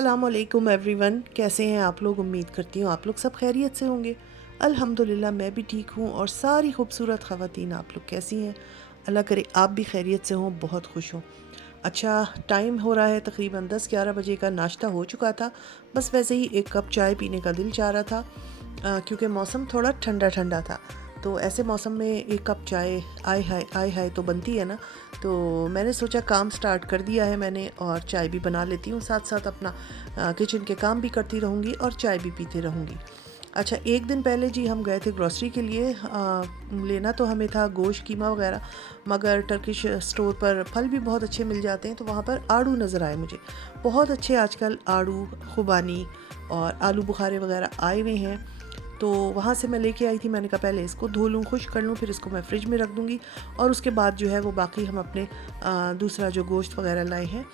अस्सलामुअलैकुम एवरीवन, कैसे हैं आप लोग। उम्मीद करती हूँ आप लोग सब खैरियत से होंगे। अल्हम्दुलिल्लाह मैं भी ठीक हूँ और सारी खूबसूरत ख़वातीन आप लोग कैसी हैं। अल्लाह करे आप भी खैरियत से हों, बहुत खुश हों। अच्छा, टाइम हो रहा है तकरीबन 10-11 बजे का। नाश्ता हो चुका था, बस वैसे ही एक कप चाय पीने का दिल चाह रहा था क्योंकि मौसम थोड़ा ठंडा ठंडा था। तो ऐसे मौसम में एक कप चाय आय हाय तो बनती है ना। तो मैंने सोचा काम स्टार्ट कर दिया है मैंने और चाय भी बना लेती हूँ, साथ साथ अपना किचन के काम भी करती रहूँगी और चाय भी पीती रहूँगी। अच्छा, एक दिन पहले जी हम गए थे ग्रॉसरी के लिए। लेना तो हमें था गोश्त कीमा वगैरह, मगर टर्किश स्टोर पर फल भी बहुत अच्छे मिल जाते हैं। तो वहाँ पर आड़ू नज़र आए मुझे, बहुत अच्छे आजकल आड़ू, खुबानी और आलू बुखारे वगैरह आए हुए हैं। तो वहाँ से मैं लेके आई थी। मैंने कहा पहले इसको धो लूँ, खुश्क कर लूँ, फिर इसको मैं फ़्रिज में रख दूँगी और उसके बाद जो है वो बाकी हम अपने दूसरा जो गोश्त वगैरह लाए हैं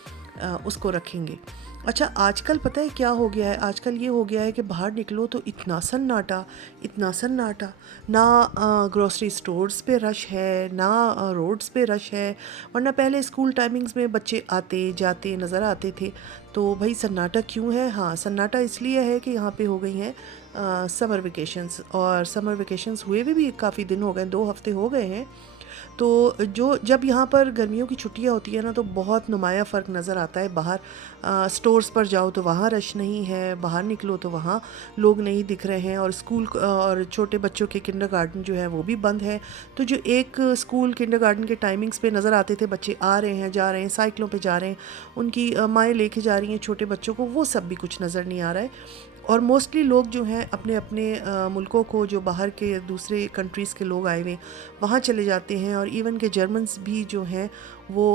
उसको रखेंगे। अच्छा, आजकल पता है क्या हो गया है। आजकल ये हो गया है कि बाहर निकलो तो इतना सन्नाटा, इतना सन्नाटा। ना ग्रोसरी स्टोर्स पे रश है, ना रोड्स पे रश है। वरना पहले स्कूल टाइमिंग्स में बच्चे आते जाते नज़र आते थे। तो भाई सन्नाटा क्यों है? हाँ, सन्नाटा इसलिए है कि यहाँ पे हो गई हैं समर वेकेशंस, और समर वेकेशंस हुए भी काफ़ी दिन हो गए, 2 हफ़्ते हो गए हैं। तो जो जब यहाँ पर गर्मियों की छुट्टियाँ होती है ना, तो बहुत नुमाया फ़र्क नज़र आता है। बाहर स्टोर्स पर जाओ तो वहाँ रश नहीं है, बाहर निकलो तो वहाँ लोग नहीं दिख रहे हैं, और स्कूल और छोटे बच्चों के किंडरगार्टन जो है वो भी बंद है। तो जो एक स्कूल किंडरगार्टन के टाइमिंग्स पे नज़र आते थे, बच्चे आ रहे हैं, जा रहे हैं, साइकिलों पे जा रहे हैं, उनकी माएँ लेके जा रही हैं छोटे बच्चों को, वो सब भी कुछ नज़र नहीं आ रहा है। और मोस्टली लोग जो हैं अपने अपने मुल्कों को, जो बाहर के दूसरे कंट्रीज़ के लोग आए हुए हैं वहाँ चले जाते हैं। और इवन के जर्मन्स भी जो हैं वो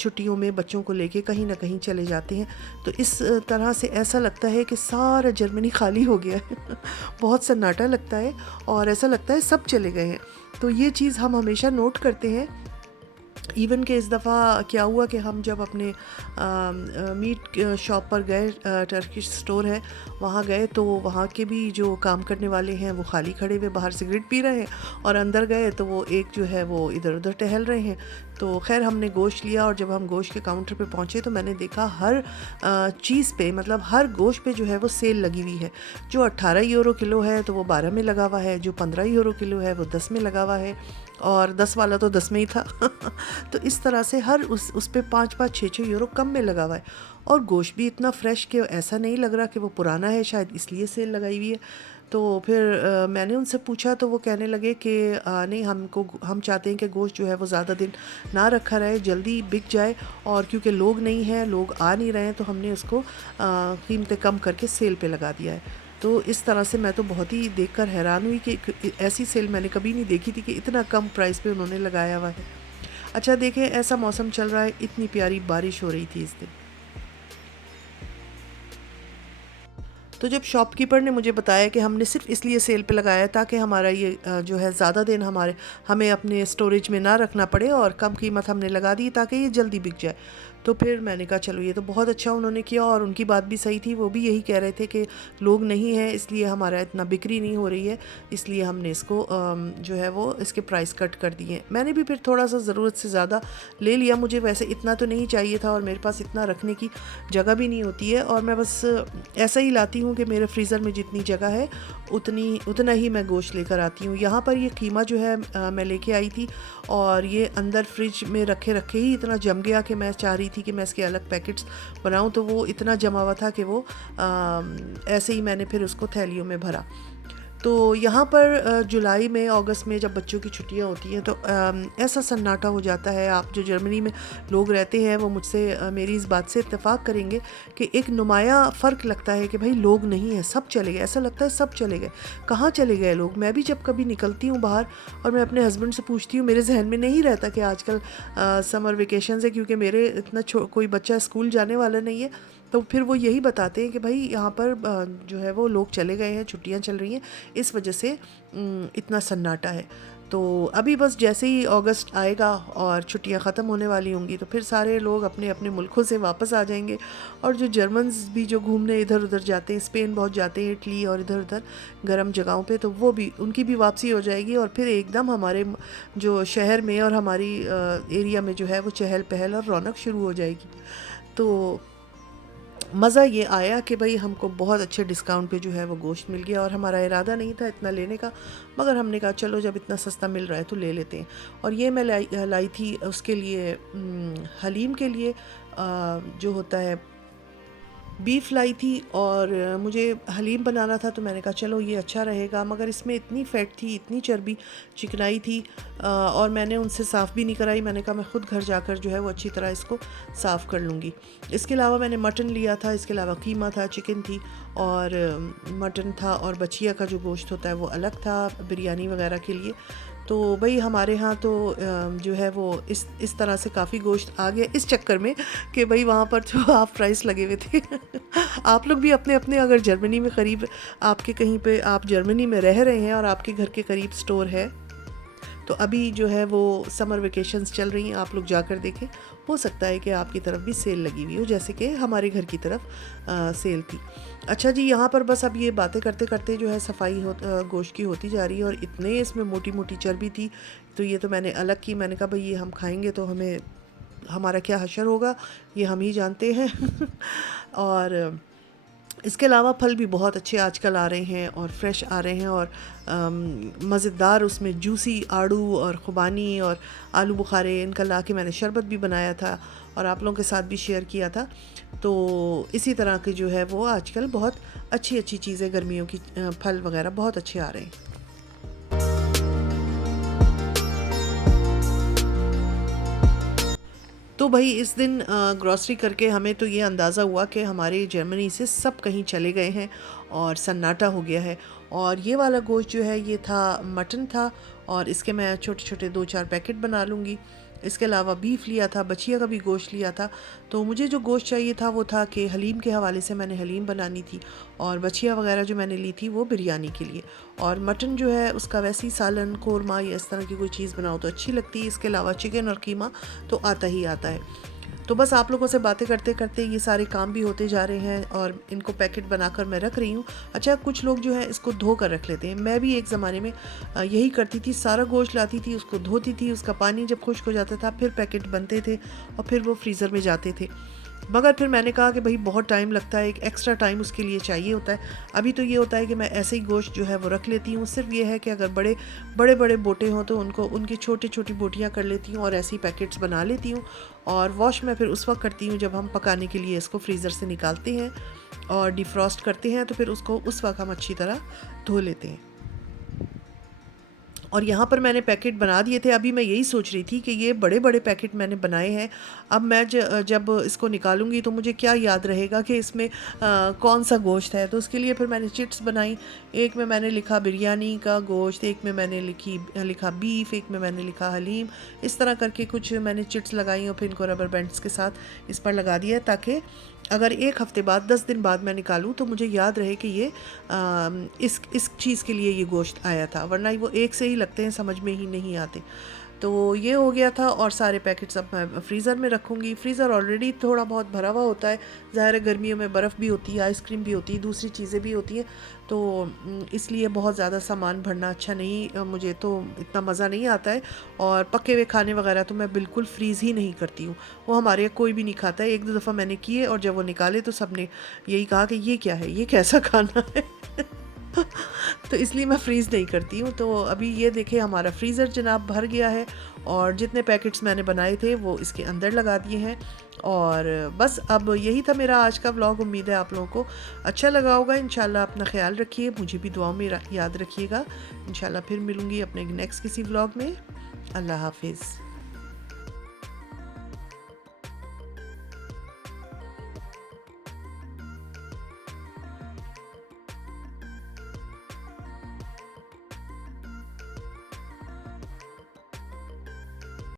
छुट्टियों में बच्चों को लेके कहीं ना कहीं चले जाते हैं। तो इस तरह से ऐसा लगता है कि सारा जर्मनी खाली हो गया है। बहुत सन्नाटा लगता है और ऐसा लगता है सब चले गए हैं। तो ये चीज़ हम हमेशा नोट करते हैं। इवन के इस दफ़ा क्या हुआ कि हम जब अपने मीट शॉप पर गए, टर्किश स्टोर है वहाँ गए, तो वहाँ के भी जो काम करने वाले हैं वो खाली खड़े हुए बाहर सिगरेट पी रहे हैं, और अंदर गए तो वो एक जो है वो इधर उधर टहल रहे हैं। तो खैर हमने गोश्त लिया, और जब हम गोश्त के काउंटर पे पहुँचे तो मैंने देखा हर चीज़ पे, मतलब हर गोश्त पे जो है वो सेल लगी हुई है। जो 18 यूरो किलो है तो वो 12 में लगा हुआ है, जो 15 यूरो किलो है वो 10 में लगा हुआ है, और 10 वाला तो 10 में ही था। तो इस तरह से हर उस पे 5-5 6-6 यूरो कम में लगा हुआ है। और गोश्त भी इतना फ्रेश कि ऐसा नहीं लग रहा कि वो पुराना है, शायद इसलिए सेल लगाई हुई है। तो फिर मैंने उनसे पूछा तो वो कहने लगे कि नहीं, हम चाहते हैं कि गोश्त जो है वो ज़्यादा दिन ना रखा रहे, जल्दी बिक जाए, और क्योंकि लोग नहीं हैं, लोग आ नहीं रहे हैं, तो हमने उसको कीमतें कम करके सेल पे लगा दिया है। तो इस तरह से मैं तो बहुत ही देखकर हैरान हुई कि ऐसी सेल मैंने कभी नहीं देखी थी कि इतना कम प्राइस पे उन्होंने लगाया हुआ है। अच्छा, देखें ऐसा मौसम चल रहा है, इतनी प्यारी बारिश हो रही थी इस दिन। तो जब शॉपकीपर ने मुझे बताया कि हमने सिर्फ इसलिए सेल पे लगाया है ताकि हमारा ये जो है ज़्यादा दिन हमें अपने स्टोरेज में ना रखना पड़े, और कम कीमत हमने लगा दी ताकि ये जल्दी बिक जाए। तो फिर मैंने कहा चलो ये तो बहुत अच्छा उन्होंने किया, और उनकी बात भी सही थी। वो भी यही कह रहे थे कि लोग नहीं हैं इसलिए हमारा इतना बिक्री नहीं हो रही है, इसलिए हमने इसको जो है वो इसके प्राइस कट कर दिए। मैंने भी फिर थोड़ा सा ज़रूरत से ज़्यादा ले लिया। मुझे वैसे इतना तो नहीं चाहिए था, और मेरे पास इतना रखने की जगह भी नहीं होती है, और मैं बस ऐसा ही लाती हूँ कि मेरे फ्रीज़र में जितनी जगह है उतना ही मैं गोश्त लेकर आती हूँ। यहाँ पर ये कीमा जो है मैं लेके आई थी, और ये अंदर फ्रिज में रखे रखे ही इतना जम गया कि मैं चाह रही थी कि मैं इसके अलग पैकेट्स बनाऊँ, तो वो इतना जमा हुआ था कि वो ऐसे ही मैंने फिर उसको थैलियों में भरा। तो यहाँ पर जुलाई में, अगस्त में जब बच्चों की छुट्टियाँ होती हैं तो ऐसा सन्नाटा हो जाता है। आप जो जर्मनी में लोग रहते हैं वो मुझसे मेरी इस बात से इत्तेफाक करेंगे कि एक नुमाया फ़र्क लगता है कि भाई लोग नहीं हैं, सब चले गए। ऐसा लगता है सब चले गए, कहाँ चले गए लोग। मैं भी जब कभी निकलती हूँ बाहर और मैं अपने हस्बैंड से पूछती हूँ, मेरे जहन में नहीं रहता कि आजकल समर वेकेशन है, क्योंकि मेरे इतना कोई बच्चा स्कूल जाने वाला नहीं है। तो फिर वो यही बताते हैं कि भाई यहाँ पर जो है वो लोग चले गए हैं, छुट्टियाँ चल रही हैं, इस वजह से इतना सन्नाटा है। तो अभी बस जैसे ही अगस्त आएगा और छुट्टियां ख़त्म होने वाली होंगी तो फिर सारे लोग अपने अपने मुल्कों से वापस आ जाएंगे। और जो जर्मन्स भी जो घूमने इधर उधर जाते हैं, स्पेन बहुत जाते हैं, इटली और इधर उधर गर्म जगहों पे, तो वो भी, उनकी भी वापसी हो जाएगी, और फिर एकदम हमारे जो शहर में और हमारी एरिया में जो है वो चहल पहल और रौनक शुरू हो जाएगी। तो मज़ा ये आया कि भाई हमको बहुत अच्छे डिस्काउंट पे जो है वो गोश्त मिल गया, और हमारा इरादा नहीं था इतना लेने का, मगर हमने कहा चलो जब इतना सस्ता मिल रहा है तो ले लेते हैं। और ये मैं लाई थी उसके लिए, हलीम के लिए, जो होता है बीफ लाई थी। और मुझे हलीम बनाना था तो मैंने कहा चलो ये अच्छा रहेगा, मगर इसमें इतनी फ़ैट थी, इतनी चर्बी, चिकनाई थी, और मैंने उनसे साफ़ भी नहीं कराई। मैंने कहा मैं ख़ुद घर जाकर जो है वो अच्छी तरह इसको साफ़ कर लूँगी। इसके अलावा मैंने मटन लिया था, इसके अलावा कीमा था, चिकन थी, और मटन था, और बछिया का जो गोश्त होता है वो अलग था बिरयानी वगैरह के लिए। तो भाई हमारे यहाँ तो जो है वो इस तरह से काफ़ी गोश्त आ गया इस चक्कर में कि भाई वहाँ पर जो हाफ़ प्राइस लगे हुए थे। आप लोग भी अपने अपने, अगर जर्मनी में करीब आपके कहीं पे आप जर्मनी में रह रहे हैं और आपके घर के करीब स्टोर है, तो अभी जो है वो समर वेकेशंस चल रही हैं, आप लोग जाकर देखें। हो सकता है कि आपकी तरफ भी सेल लगी हुई हो, जैसे कि हमारे घर की तरफ सेल थी। अच्छा जी, यहाँ पर बस अब ये बातें करते करते जो है सफाई गोश्त की होती जा रही है, और इतने इसमें मोटी मोटी चर्बी थी, तो ये तो मैंने अलग की। मैंने कहा भाई ये हम खाएंगे तो हमें, हमारा क्या हशर होगा ये हम ही जानते हैं। और इसके अलावा फल भी बहुत अच्छे आजकल आ रहे हैं और फ्रेश आ रहे हैं, और मज़ेदार उसमें जूसी आड़ू और खुबानी और आलू बुखारे, इनका ला के मैंने शरबत भी बनाया था और आप लोगों के साथ भी शेयर किया था। तो इसी तरह के जो है वो आजकल बहुत अच्छी अच्छी चीज़ें, गर्मियों की फल वगैरह बहुत अच्छे आ रहे हैं। तो भाई इस दिन ग्रॉसरी करके हमें तो ये अंदाज़ा हुआ कि हमारे जर्मनी से सब कहीं चले गए हैं और सन्नाटा हो गया है। और ये वाला गोश्त जो है ये था, मटन था, और इसके मैं छोटे छोटे 2-4 पैकेट बना लूँगी। इसके अलावा बीफ लिया था, बछिया का भी गोश्त लिया था। तो मुझे जो गोश्त चाहिए था वो था कि हलीम के हवाले से मैंने हलीम बनानी थी, और बछिया वगैरह जो मैंने ली थी वो बिरयानी के लिए। और मटन जो है उसका वैसे ही सालन, कोरमा या इस तरह की कोई चीज़ बनाओ तो अच्छी लगती है। इसके अलावा चिकन और कीमा तो आता ही आता है। तो बस आप लोगों से बातें करते करते ये सारे काम भी होते जा रहे हैं, और इनको पैकेट बनाकर मैं रख रही हूँ। अच्छा, कुछ लोग जो है इसको धो कर रख लेते हैं। मैं भी एक ज़माने में यही करती थी, सारा गोश्त लाती थी, उसको धोती थी, उसका पानी जब खुश्क हो जाता था फिर पैकेट बनते थे और फिर वो फ्रीज़र में जाते थे। मगर फिर मैंने कहा कि भाई बहुत टाइम लगता है, एक एक्स्ट्रा टाइम उसके लिए चाहिए होता है। अभी तो ये होता है कि मैं ऐसे ही गोश्त जो है वो रख लेती हूँ। सिर्फ ये है कि अगर बड़े बड़े बड़े बोटे हों तो उनको, उनकी छोटी छोटी बोटियाँ कर लेती हूँ और ऐसी पैकेट्स बना लेती हूँ। और वॉश मैं फिर उस वक्त करती हूँ जब हम पकाने के लिए इसको फ्रीज़र से निकालते हैं और डिफ्रॉस्ट करते हैं, तो फिर उसको उस वक्त हम अच्छी तरह धो लेते हैं। और यहाँ पर मैंने पैकेट बना दिए थे। अभी मैं यही सोच रही थी कि ये बड़े बड़े पैकेट मैंने बनाए हैं, अब मैं जब इसको निकालूंगी तो मुझे क्या याद रहेगा कि इसमें कौन सा गोश्त है। तो उसके लिए फिर मैंने चिट्स बनाई। एक में मैंने लिखा बिरयानी का गोश्त, एक में मैंने लिखा बीफ, एक में मैंने लिखा हलीम। इस तरह करके कुछ मैंने चिट्स लगाई और फिर इनको रबर बैंड्स के साथ इस पर लगा दिया, ताकि अगर एक हफ़्ते बाद, 10 दिन बाद मैं निकालूं तो मुझे याद रहे कि ये इस चीज़ के लिए ये गोश्त आया था, वरना वो एक से ही लगते हैं, समझ में ही नहीं आते। तो ये हो गया था, और सारे पैकेट्स अब मैं फ्रीज़र में रखूँगी। फ्रीज़र ऑलरेडी थोड़ा बहुत भरा हुआ होता है, ज़ाहिर है गर्मियों में बर्फ़ भी होती है, आइसक्रीम भी होती है, दूसरी चीज़ें भी होती हैं, तो इसलिए बहुत ज़्यादा सामान भरना अच्छा नहीं, मुझे तो इतना मज़ा नहीं आता है। और पके हुए खाने वगैरह तो मैं बिल्कुल फ्रीज़ ही नहीं करती हूँ, वो हमारे यहाँ कोई भी नहीं खाता है। 1-2 दफ़ा मैंने किए और जब वो निकाले तो सब ने यही कहा कि ये क्या है, ये कैसा खाना है। तो इसलिए मैं फ्रीज़ नहीं करती हूँ। तो अभी ये देखें हमारा फ्रीज़र जनाब भर गया है, और जितने पैकेट्स मैंने बनाए थे वो इसके अंदर लगा दिए हैं। और बस अब यही था मेरा आज का व्लॉग। उम्मीद है आप लोगों को अच्छा लगा होगा। इंशाल्लाह अपना ख्याल रखिए, मुझे भी दुआओं में याद रखिएगा। इंशाल्लाह फिर मिलूँगी अपने नेक्स्ट किसी व्लॉग में। अल्लाह हाफिज़।